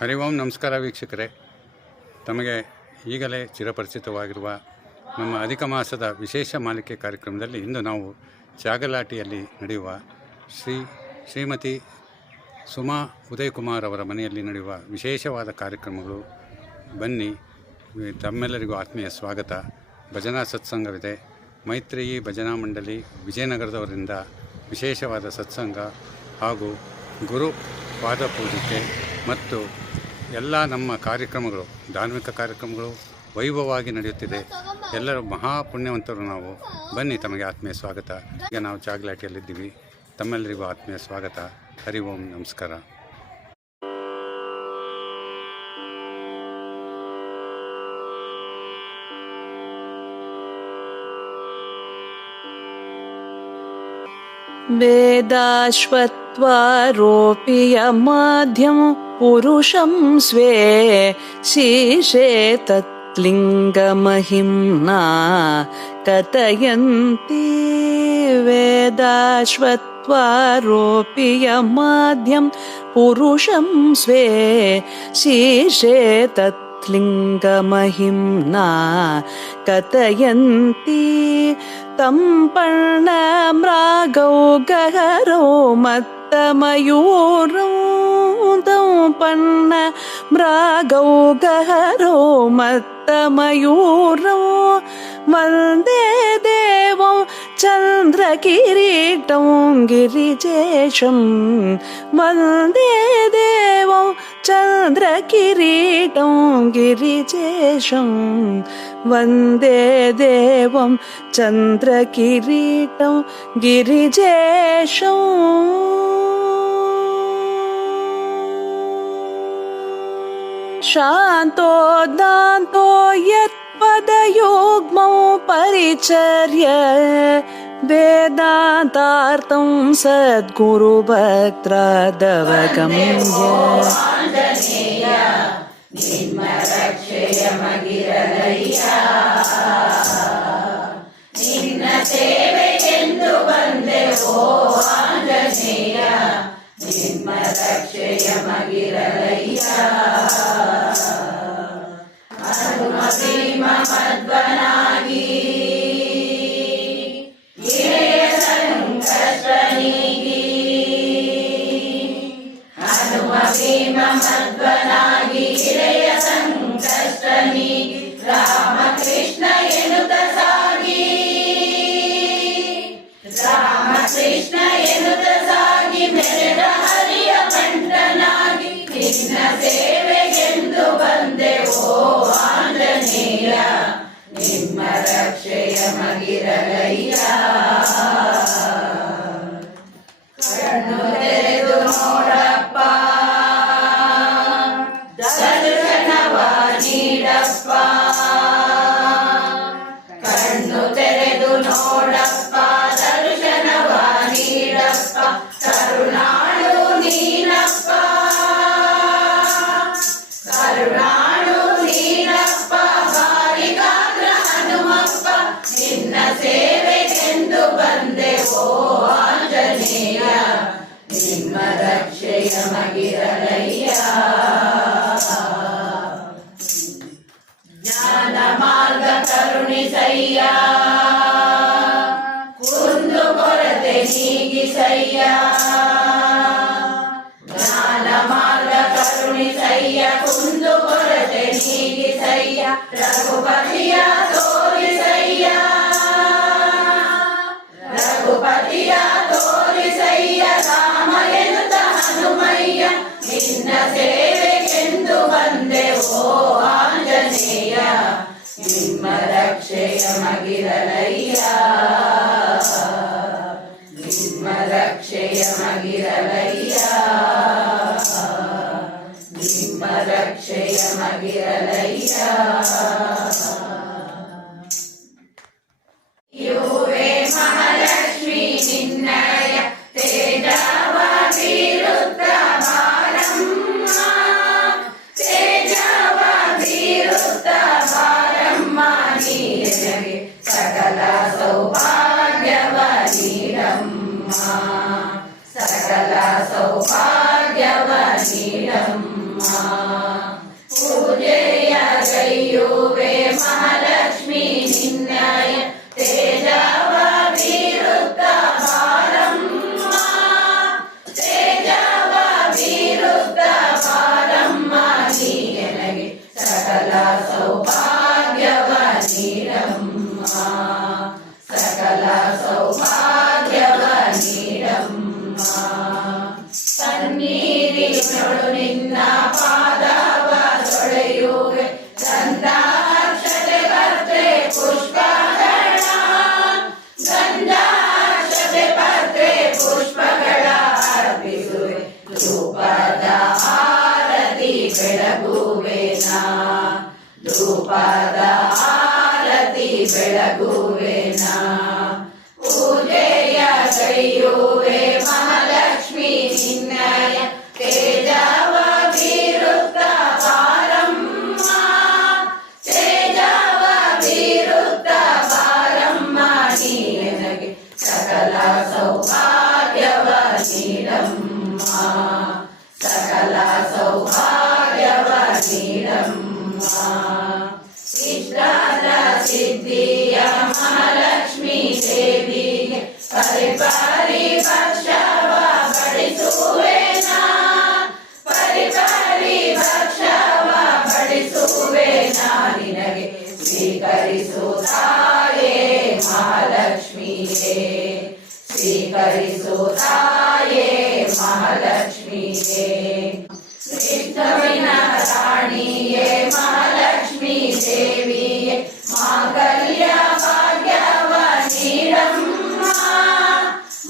ಹರಿ ಓಂ. ನಮಸ್ಕಾರ ವೀಕ್ಷಕರೇ, ತಮಗೆ ಈಗಲೇ ಚಿರಪರಿಚಿತವಾಗಿರುವ ನಮ್ಮ ಅಧಿಕ ಮಾಸದ ವಿಶೇಷ ಮಾಲಿಕೆ ಕಾರ್ಯಕ್ರಮದಲ್ಲಿ ಇಂದು ನಾವು ಚಾಗಲಾಟಿಯಲ್ಲಿ ನಡೆಯುವ ಶ್ರೀಮತಿ ಸುಮಾ ಉದಯಕುಮಾರ್ ಅವರ ಮನೆಯಲ್ಲಿ ನಡೆಯುವ ವಿಶೇಷವಾದ ಕಾರ್ಯಕ್ರಮಗಳು. ಬನ್ನಿ, ತಮ್ಮೆಲ್ಲರಿಗೂ ಆತ್ಮೀಯ ಸ್ವಾಗತ. ಭಜನಾ ಸತ್ಸಂಗವಿದೆ. ಮೈತ್ರೇಯಿ ಭಜನಾ ಮಂಡಳಿ ವಿಜಯನಗರದವರಿಂದ ವಿಶೇಷವಾದ ಸತ್ಸಂಗ ಹಾಗೂ ಗುರು ಪಾದ ಪೂಜಿಕೆ ಮತ್ತು ಎಲ್ಲ ನಮ್ಮ ಕಾರ್ಯಕ್ರಮಗಳು, ಧಾರ್ಮಿಕ ಕಾರ್ಯಕ್ರಮಗಳು ವೈಭವವಾಗಿ ನಡೆಯುತ್ತಿದೆ. ಎಲ್ಲರೂ ಮಹಾಪುಣ್ಯವಂತರು ನಾವು. ಬನ್ನಿ, ತಮಗೆ ಆತ್ಮೀಯ ಸ್ವಾಗತ. ಈಗ ನಾವು ಚಾಗಲಾಟಿಯಲ್ಲಿದ್ದೀವಿ. ತಮ್ಮೆಲ್ಲರಿಗೂ ಆತ್ಮೀಯ ಸ್ವಾಗತ. ಹರಿ ಓಂ. ನಮಸ್ಕಾರ. वेदाश्वत्वारोपियमाध्यं पुरुषं स्वे शीर्षे तत्लिङ्गमहिम्ना कथयन्ति. वेदाश्वत्वारोपियमाध्यं पुरुषं स्वे शीर्षे लिङ्गमहिम्ना कथयन्ति. तं पर्णमृगौ गहरौ मत्तमयूरौ, तं पर्णमृगौ गहरौ मत्तमयूरौ वन्दे देवं चन्द्रकिरीटं गिरिजेशं. वन्दे देवं चन्द्रकिरीटं गिरिजेशं. वन्दे देवं चन्द्रकिरीटं गिरिजेशं. शान्तो दान्तो यत्पदयुग्मौ परिचर्य वेदान्तार्थं सद्गुरुभक्त्रादवगम्य. ನಿನ್ನ ಸೇವೆಗೆಂದು ಬಂದೆ ಓ ಆಂಜನೇಯ, ನಿಮ್ಮ ರಕ್ಷೆಯ ಮಗಿರಲಯ್ಯ. ಹನುಮ ಭೀಮ ಮಧ್ವನಾಗಿ ಇಳೆಯ ಸಂಕಷ್ಟ ನೀಗಿ, ಹನುಮ ಭೀಮ ಮಧ್ವನಾಗಿ ಇಳೆಯ ಸಂಕಷ್ಟ ನೀಗಿ, ರಾಮಕೃಷ್ಣ ಎನ್ನುತ್ತ ಸಾಗಿ, ರಾಮಕೃಷ್ಣ ಎನ್ನುತ್ತ ಸಾಗಿ ಮೆರೆದ ಹರಿಯ ಕಂಠನಾಗಿ, ನಿನ್ನ ಸೇವೆಗೆಂದು ಬಂದೆ ಓ ಆಂಜನೇಯ, ನಿಮ್ಮ ರಕ್ಷೆಯ ಮಗಿರಲಯ್ಯ. ಕಣ್ಣು ತೆರೆದು ನೋಡಪ್ಪ, ದರ್ಶನವ ನೀಡಪ್ಪ. ಕಣ್ಣು ತೆರೆದು ನೋಡಪ್ಪ, ದರ್ಶನವ ನೀಡಪ್ಪ. ಕರುಣಾಳು ನೀನಪ್ಪ, ಕರುಣಾಳು ನೀನಪ್ಪ. ಬಾರಿಗಾತ್ರ ಹನುಮಪ್ಪ, ನಿನ್ನ ಸೇವೆಗೆಂದು ಬಂದೆ ಓ ಆಂಜನೇಯ, ನಿಮ್ಮ ರಕ್ಷೆಯ ಮಗಿರಲಯ್ಯ. ಜ್ಞಾನ ಮಾರ್ಗ ಕರುಣಿಸಯ್ಯ, ಕುಂದು ಕೊರತೆ ನೀಗಿಸಯ್ಯ. ಜ್ಞಾನ ಮಾರ್ಗ ಕರುಣಿಸಯ್ಯ, ಕುಂದು ಕೊರತೆ ನೀಗಿಸಯ್ಯ. ರಘುಪತಿಯ ತೋರಿಸಯ್ಯ, ರಘುಪತಿಯ ತೋರಿಸಯ್ಯ. ರಾಮ ಎನ್ನುತ್ತ ಹನುಮಯ್ಯ, ನಿನ್ನ ಸೇವೆಗೆಂದು ಬಂದೆ ಓ ಆಂಜನೇಯ, ನಿಮ್ಮ ರಕ್ಷೆಯ ಮಗಿರಲಯ್ಯ, ನಿಮ್ಮ ರಕ್ಷೆಯ ಮಗಿರಲಯ್ಯ, ನಿಮ್ಮ ರಕ್ಷೆಯ ಮಗಿರಲಯ್ಯ. ಯುವೆ ಮಹಾಲಕ್ಷ್ಮಿ ನಿನ್ನಯ ತೇಜವ ಬೀರುತ್ತ ಬಾರಮ್ಮ, ತೇಜವ ಬೀರುತ್ತ ಬಾರಮ್ಮ. ನೀನಗೆ ಸಕಲ ಸೌಭಾಗ್ಯವ ನೀಡಮ್ಮ, ಸಕಲ ಸೌಭಾಗ್ಯವ ನೀಡಮ್ಮ. ಪೂಜೆಯ ಗೈಯುವೆ ಮಹಾಲಕ್ಷ್ಮಿ ನಿನ್ನಯ ತೇಜವ ಬೀರುತ್ತ ಬಾರಮ್ಮ ತೇಜವ ಬೀರುತ್ತ ಬಾರಮ್ಮ ನೀ ನನಗೆ ಸಕಲ ಸೌಭಾಗ್ಯವ ನೀಡಮ್ಮ ಸಕಲ ಸೌಭಾಗ್ಯವ ನೀಡಮ್ಮ ಕಣ್ಣೀರಿನೊಳು ನಿನ್ನ ಪಾದವ ತೊಳೆಯುವೆ ಗಂಧಾಕ್ಷತೆ ಪತ್ರೆ ಪುಷ್ಪಗಳ ಗಂಧಾಕ್ಷತೆ ಪತ್ರೆ ಪುಷ್ಪಗಳ ಅರ್ಪಿಸುವೆ ಧೂಪದ ಆರತಿ ಬೆಳಗುವೆ ನಾ ಧೂಪದ ಆರತಿ ಬೆಳಗುವೆ ನಾ ಪೂಜೆಯ ಗೈಯುವೆ ಮಹಾಲಕ್ಷ್ಮಿ ನಿನ್ನಯ ತೇಜವ ಬೀರುತ್ತ ಬಾರಮ್ಮ ತೇಜವ ಬೀರುತ್ತ ಬಾರಮ್ಮ ನೀ ನನಗೆ ಸಕಲ ಸೌಭಾಗ್ಯವ ನೀಡಮ್ಮ ಸಕಲ ಸೌಭಾಗ್ಯವ ನೀಡಮ್ಮ ಇಷ್ಟದ ಸಿದ್ಧಿಯ ಮಹಾಲಕ್ಷ್ಮೀ ದೇವಿಗೆ ಪರಿಪಾರಿ ಭಕ್ಷವ ಬಡಿಸುವೆ ನಾ ಪರಿಪಾರಿ ಭಕ್ಷವ ಬಡಿಸುವೆ ನಾ ನಿನಗೆ ಸ್ವೀಕರಿಸು ತಾಯೇ ಮಹಾಲಕ್ಷ್ಮಿಯೇ ಸ್ವೀಕರಿಸು ತಾಯೇ ಮಹಾಲಕ್ಷ್ಮಿಯೇ ಶ್ರೀಕವಿನ ರಾಣಿಯೇ ಮಹಾಲಕ್ಷ್ಮೀ ದೇವಿಯೇ ಮಾಂಗಲ್ಯ ಭಾಗ್ಯವ ನೀಡಮ್ಮ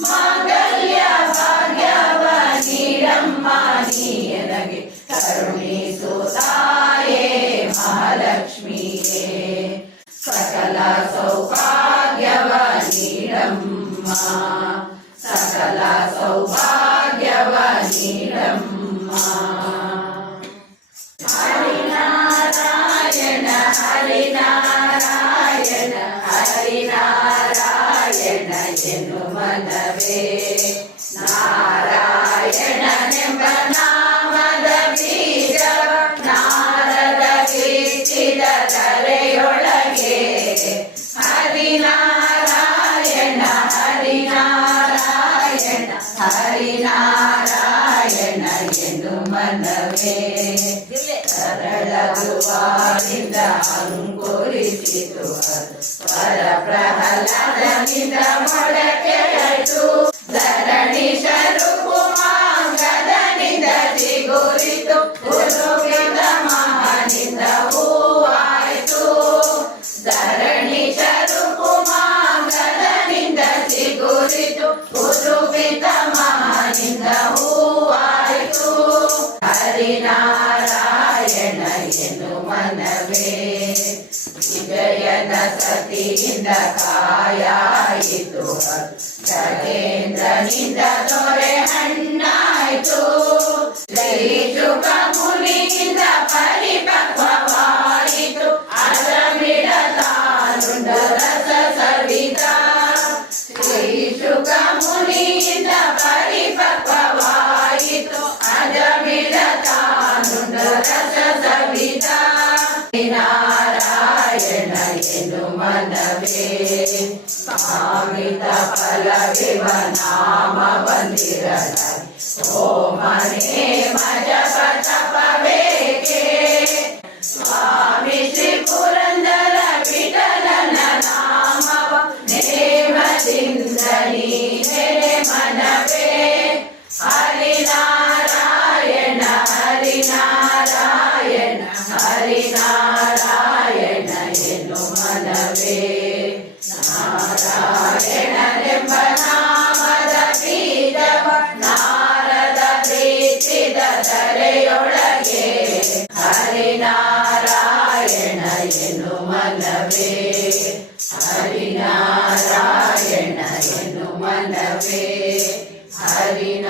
ಮಾಂಗಲ್ಯ ಭಾಗ್ಯವ ನೀಡಮ್ಮ ನೀ ನನಗೆ ಕರುಣಿಸು ತಾಯೇ ಮಹಾಲಕ್ಷ್ಮಿಯೇ ಸಕಲ ಸೌಭಾಗ್ಯವ ನೀಡಮ್ಮ ಸಕಲ ಸೌಭಾಗ್ಯವ ನೀಡಮ್ಮ ಹರಿನಾರಾಯಣ ಹರಿನಾರಾಯಣ ಹರಿನಾರಾಯಣ ಎನ್ನು ಮನವೇ ನಾರಾಯಣನೆಂಬ ನಾಮದ ಬೀಜವ ನಾರದ ಬಿತ್ತಿದ ತಲೆಯೊಳಗೆ ಹರಿನಾರಾಯಣ ಹರಿನಾರಾಯಣ ಹರಿನಾರಾಯಣ ಎಂದು ಮನವೇ ಸರಳಗುವಾರಿಂದ ಅಂಕುರಿಸಿತು ವರ ಪ್ರಹ್ಲಾದನಿಂದ ಮೊಳಕೆಯಾಯಿತು ಧರಣಿ ಶರುಪು ಮಾಂಗದನಿಂದ ಚಿಗುರಿತು ಗುರುವಿದ ಮಹಾನಿಂದ ಹೂವಾಯಿತು ಧರಣಿ ಶರುಪು ಮಾಂಗದನಿಂದ ಚಿಗುರಿತು ಗುರುವಿದ ಮಹಾನಿಂದ ಹೂವಾಯಿತು ಹರಿನಾರಾಯಣ ಎನ್ನು ಮನವೇ ವಿಜಯದ ಸತಿಯಿಂದ ಕಾಯಾಯಿತು ಗಜೇಂದ್ರನಿಂದ ದೊರೆ ಹಣ್ಣಾಯಿತು ಶ್ರೀಶುಕ ಮುನಿಯಿಂದ ಪರಿಪಕ್ವವಾಯಿತು ಅರಮಿಡ ತಾನುಂಡ ರಸ ಸವಿತ ಶ್ರೀಶುಕ ಮುನಿಯಿಂದ ಪರಿಪಕ್ವವಾಯಿತು ಅಜಮಿಡ ತಾನುಂಡ ರಸ ಸವಿತ ನಾರಾಯಣ ಎಂದು ಮನವೇ ಕಾಮಿತ ಫಲವಿವ ನಾಮ ಬಂದಿರಲ ಓಮನೇ ಮಜಪ ತಪವೇಕೆ ಸ್ವಾಮಿ ಶ್ರೀ ಪುರಂದರ ವಿಠಲನ ನಾಮವ ನೇಮದಿಂದ ನೀನೆ ಮನವೇ ಹರಿನಾರಾಯಣ ಹರಿನಾರಾಯಣ ಹರಿನಾರಾಯಣ ಎನ್ನು ಮನವೇ ನಾರಾಯಣನೆಂಬ ನಾಮದ ಬೀಜವ ನಾರದ ಪ್ರೀತಿದ ತಲೆಯೊಳಗೆ ಹರಿನಾರಾಯಣ ಎನ್ನು ಮನವೇ ಹರಿನಾರಾಯಣ ಎನ್ನು ಮನವೇ ಹರಿನಾರಾಯಣ